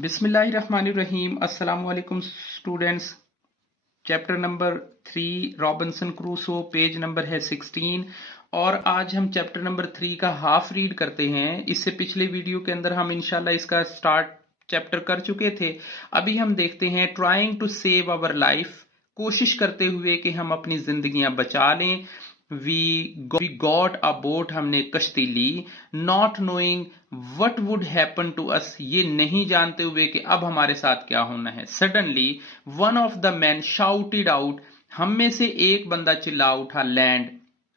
बिस्मिल्लाहिर्रहमानिर्रहीम। अस्सलाम वालेकुम students. Chapter number 3 Robinson Crusoe, page number है 16 और आज हम चैप्टर नंबर 3 का हाफ रीड करते हैं। इससे पिछले वीडियो के अंदर हम इंशाल्लाह इसका स्टार्ट चैप्टर कर चुके थे। अभी हम देखते हैं trying to save our life, कोशिश करते हुए कि हम अपनी जिंदगियां बचा लें। वी गॉट अ बोट, हमने कश्ती ली। Not knowing what would happen to us, ये नहीं जानते हुए कि अब हमारे साथ क्या होना है। Suddenly one of the man shouted out, हम में से एक बंदा चिल्ला उठा, लैंड,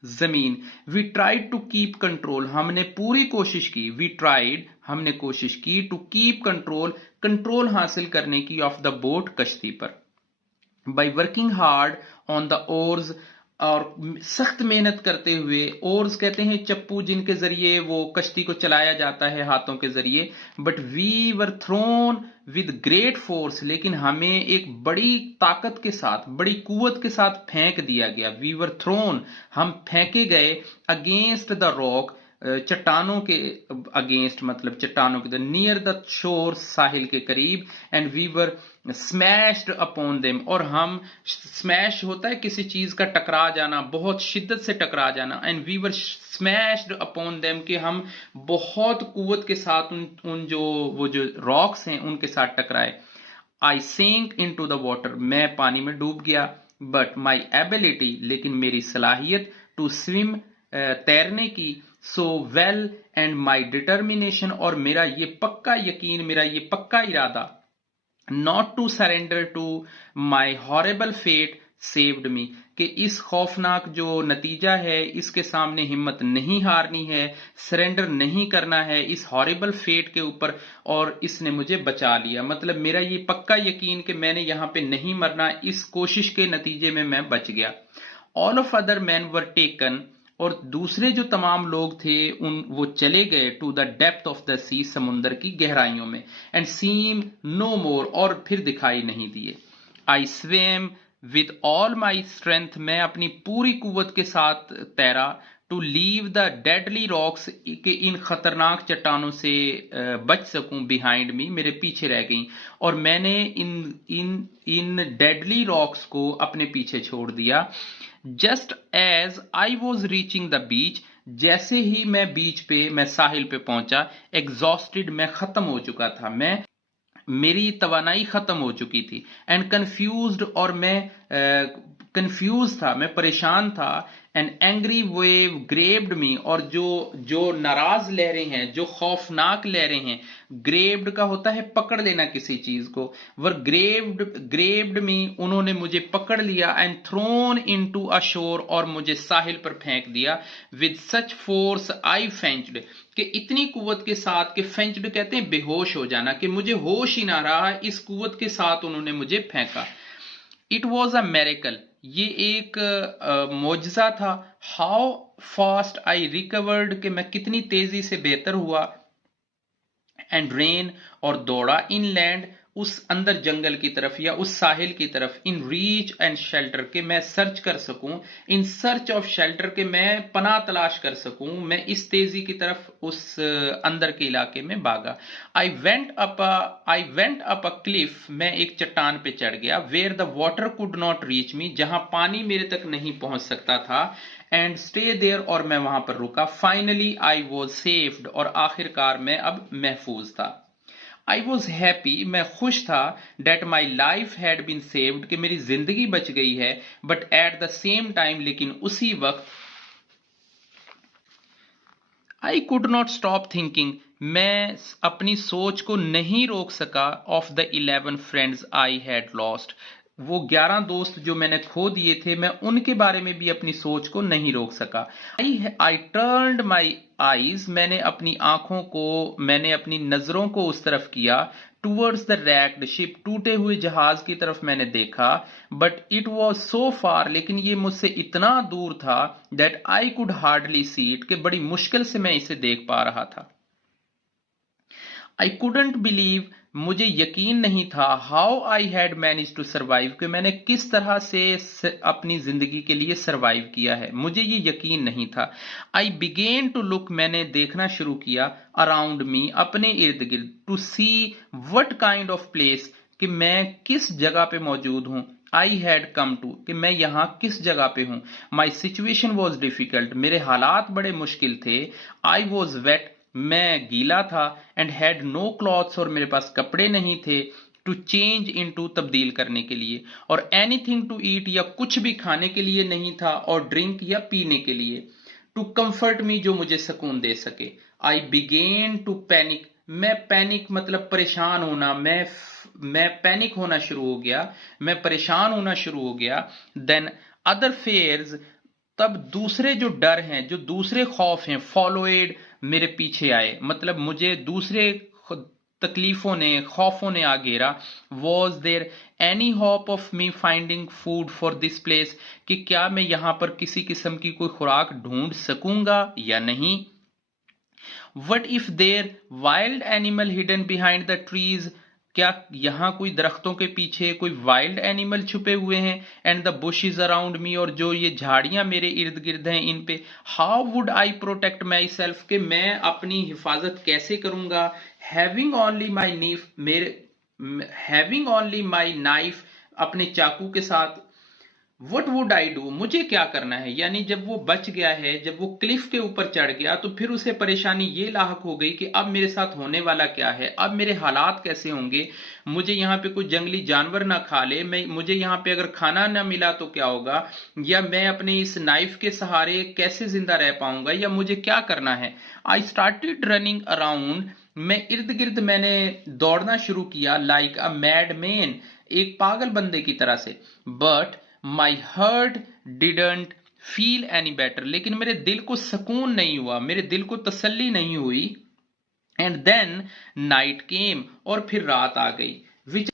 जमीन। We tried to keep control, हमने पूरी कोशिश की। वी ट्राइड, हमने कोशिश की। टू कीप कंट्रोल, कंट्रोल हासिल करने की, ऑफ द बोट, कश्ती पर। By working hard on the ores, और सख्त मेहनत करते हुए। ओर्स कहते हैं चप्पू जिनके जरिए वो कश्ती को चलाया जाता है, हाथों के जरिए। But we were thrown with great force, लेकिन हमें एक बड़ी ताकत के साथ, बड़ी कुवत के साथ फेंक दिया गया। वी वर थ्रोन, हम फेंके गए। अगेंस्ट द रॉक, चट्टानों के अगेंस्ट, मतलब चट्टानों के, नियर द शोर, साहिल के करीब। And we were smashed upon them, और हम, स्मैश होता है किसी चीज का टकरा जाना, बहुत शिद्दत से टकरा जाना। And we were smashed upon them, कि हम बहुत कुवत के साथ उन जो रॉक्स हैं उनके साथ टकराए। आई सेंक इन टू द वाटर, मैं पानी में डूब गया। बट माई एबिलिटी, लेकिन मेरी सलाहियत, टू स्विम, तैरने की, so well, and my determination, और मेरा ये पक्का यकीन, मेरा ये पक्का इरादा, not to surrender to my horrible fate, saved me, कि इस खौफनाक जो नतीजा है इसके सामने हिम्मत नहीं हारनी है, सरेंडर नहीं करना है इस हॉरेबल फेट के ऊपर, और इसने मुझे बचा लिया। मतलब मेरा ये पक्का यकीन कि मैंने यहां पे नहीं मरना, इस कोशिश के नतीजे में मैं बच गया। All of other man were taken, और दूसरे जो तमाम लोग थे वो चले गए, to the depth of the sea, समुंदर की गहराइयों में। एंड सीम नो मोर, और फिर दिखाई नहीं दिए। I swam with all my strength, मैं अपनी पूरी कुवत के साथ तैरा। To leave the deadly rocks, कि इन खतरनाक चट्टानों से बच सकूं, बिहाइंड मी, मेरे पीछे रह गई। और मैंने इन इन इन डेडली रॉक्स को अपने पीछे छोड़ दिया। Just as I was reaching the beach, जैसे ही मैं बीच पे, मैं साहिल पे पहुंचा, एग्जॉस्टेड, मैं खत्म हो चुका था, मेरी तवानाई खत्म हो चुकी थी। एंड कंफ्यूज्ड, और मैं कंफ्यूज था, मैं परेशान था। एंड एंग्री वेव ग्रेव्ड मी, और जो नाराज लहरें हैं, जो खौफनाक लहरें हैं, ग्रेव्ड का होता है पकड़ लेना किसी चीज को, वर ग्रेव्ड मी, उन्होंने मुझे पकड़ लिया। एंड थ्रोन इनटू अ शोर, और मुझे साहिल पर फेंक दिया। विद सच फोर्स आई फेंच्ड, कि इतनी कुवत के साथ, कि फेंच्ड कहते हैं बेहोश हो जाना, कि मुझे होश ही ना रहा, इस कुवत के साथ उन्होंने मुझे फेंका। इट वॉज अ मेरेकल, ये एक मोजजा था। हाउ फास्ट आई रिकवर्ड, कि मैं कितनी तेजी से बेहतर हुआ। एंड रेन, और दौड़ा, इन लैंड, उस अंदर जंगल की तरफ या उस साहिल की तरफ। इन रीच एंड शेल्टर, के मैं सर्च कर सकूं। इन सर्च ऑफ शेल्टर, के मैं पनाह तलाश कर सकूं। मैं इस तेजी की तरफ उस अंदर के इलाके में भागा। I went up a cliff, मैं एक चट्टान पे चढ़ गया। Where the water could not reach me, जहां पानी मेरे तक नहीं पहुंच सकता था। एंड स्टे देयर, और मैं वहां पर रुका। फाइनली आई वॉज सेफ्ड, और आखिरकार मैं अब महफूज था। आई वॉज हैप्पी, मैं खुश था। That my life had been saved, कि मेरी जिंदगी बच गई है। But at the same time, लेकिन उसी वक्त, I could not stop thinking, मैं अपनी सोच को नहीं रोक सका। Of the 11 friends I had lost, वो 11 दोस्त जो मैंने खो दिए थे, मैं उनके बारे में भी अपनी सोच को नहीं रोक सका। आई टर्न्ड माई आईज, मैंने अपनी आंखों को, मैंने अपनी नजरों को उस तरफ किया। टूवर्ड्स द रैक्ड शिप, टूटे हुए जहाज की तरफ मैंने देखा। बट इट वॉज सो फार, लेकिन ये मुझसे इतना दूर था। That I could hardly see it, कि बड़ी मुश्किल से मैं इसे देख पा रहा था। आई कुडंट बिलीव, मुझे यकीन नहीं था, how I had manage to survive, कि मैंने किस तरह से अपनी जिंदगी के लिए सर्वाइव किया है, मुझे ये यकीन नहीं था। आई बिगेन टू लुक, मैंने देखना शुरू किया, अराउंड मी, अपने इर्द गिर्द, to see what kind of place, कि मैं किस जगह पे मौजूद हूं। आई हैड कम टू, कि मैं यहां किस जगह पे हूं। माई सिचुएशन वॉज डिफिकल्ट, मेरे हालात बड़े मुश्किल थे। आई वॉज वेट, मैं गीला था। एंड हैड नो क्लॉथ्स, और मेरे पास कपड़े नहीं थे। टू चेंज इनटू, तब्दील करने के लिए। और एनीथिंग टू ईट, या कुछ भी खाने के लिए नहीं था। और ड्रिंक, या पीने के लिए। टू कंफर्ट मी, जो मुझे सुकून दे सके। आई बिगेन टू पैनिक, मैं पैनिक मतलब परेशान होना, मैं पैनिक होना शुरू हो गया, मैं परेशान होना शुरू हो गया। देन अदर फेयर्स, तब दूसरे जो डर हैं, जो दूसरे खौफ हैं, फॉलोएड, मेरे पीछे आए, मतलब मुझे दूसरे तकलीफों ने, खौफों ने आ घेरा। Was there any hope of me finding food for this place, कि क्या मैं यहां पर किसी किस्म की कोई खुराक ढूंढ सकूंगा या नहीं। What if there wild animal hidden behind the trees, क्या यहां कोई दरख्तों के पीछे कोई वाइल्ड एनिमल छुपे हुए हैं। And the bushes around me, और जो ये झाड़ियां मेरे इर्द गिर्द हैं, इन पे। How would I protect my self, कि मैं अपनी हिफाजत कैसे करूंगा। Having only my knife, having only my knife, अपने चाकू के साथ। वट वुड आई डू, मुझे क्या करना है। यानी जब वो बच गया है, जब वो क्लिफ के ऊपर चढ़ गया, तो फिर उसे परेशानी ये लाहक हो गई कि अब मेरे साथ होने वाला क्या है, अब मेरे हालात कैसे होंगे। मुझे यहाँ पे कोई जंगली जानवर ना खा ले, मुझे यहाँ पे अगर खाना ना मिला तो क्या होगा, या मैं अपने इस नाइफ के सहारे कैसे जिंदा रह पाऊंगा, या मुझे क्या करना है। आई स्टार्टेड रनिंग अराउंड, मैं इर्द गिर्द मैंने दौड़ना शुरू किया, लाइक अ मैड मैन, एक पागल बंदे की तरह से। But my hurt didn't feel any better, लेकिन मेरे दिल को सुकून नहीं हुआ, मेरे दिल को तसल्ली नहीं हुई। एंड देन नाइट केम, और फिर रात आ गई। विच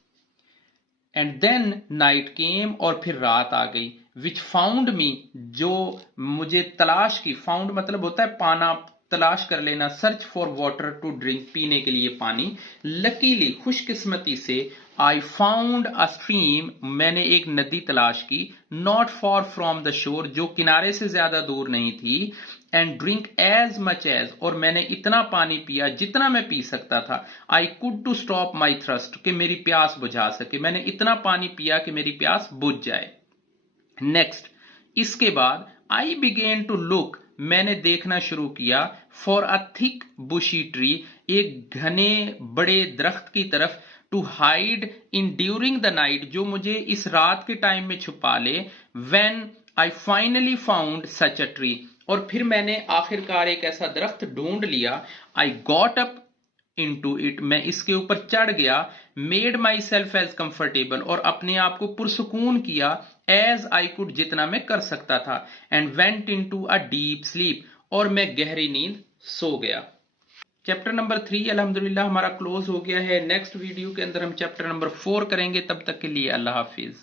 एंड देन नाइट केम, और फिर रात आ गई। विच फाउंड मी, जो मुझे तलाश की, फाउंड मतलब होता है पाना, तलाश कर लेना, search for water to drink, पीने के लिए पानी। लकीली, खुशकिस्मती से, आई फाउंड अ स्ट्रीम, मैंने एक नदी तलाश की। Not for from the shore, जो किनारे से ज्यादा दूर नहीं थी। And drink as much as, और मैंने इतना पानी पिया जितना मैं पी सकता था। I could to stop my thirst, कि मेरी प्यास बुझा सके, मैंने इतना पानी पिया कि मेरी प्यास बुझ जाए। नेक्स्ट, इसके बाद आई बिगेन टू लुक, मैंने देखना शुरू किया, for a thick bushy tree, एक घने बड़े दरख्त की तरफ। To hide in during the night, जो मुझे इस रात के टाइम में छुपा ले। When I finally found such a tree, और फिर मैंने आखिरकार एक ऐसा दरख्त ढूंढ लिया। I got up into it, मैं इसके ऊपर चढ़ गया। Made myself as comfortable, और अपने आप को पुरसुकून किया। एज आई कुड, जितना मैं कर सकता था। And went into a deep sleep, और मैं गहरी नींद सो गया। चैप्टर नंबर 3 अल्हम्दुलिल्लाह हमारा क्लोज हो गया है। नेक्स्ट वीडियो के अंदर हम चैप्टर नंबर 4 करेंगे। तब तक के लिए अल्लाह हाफिज।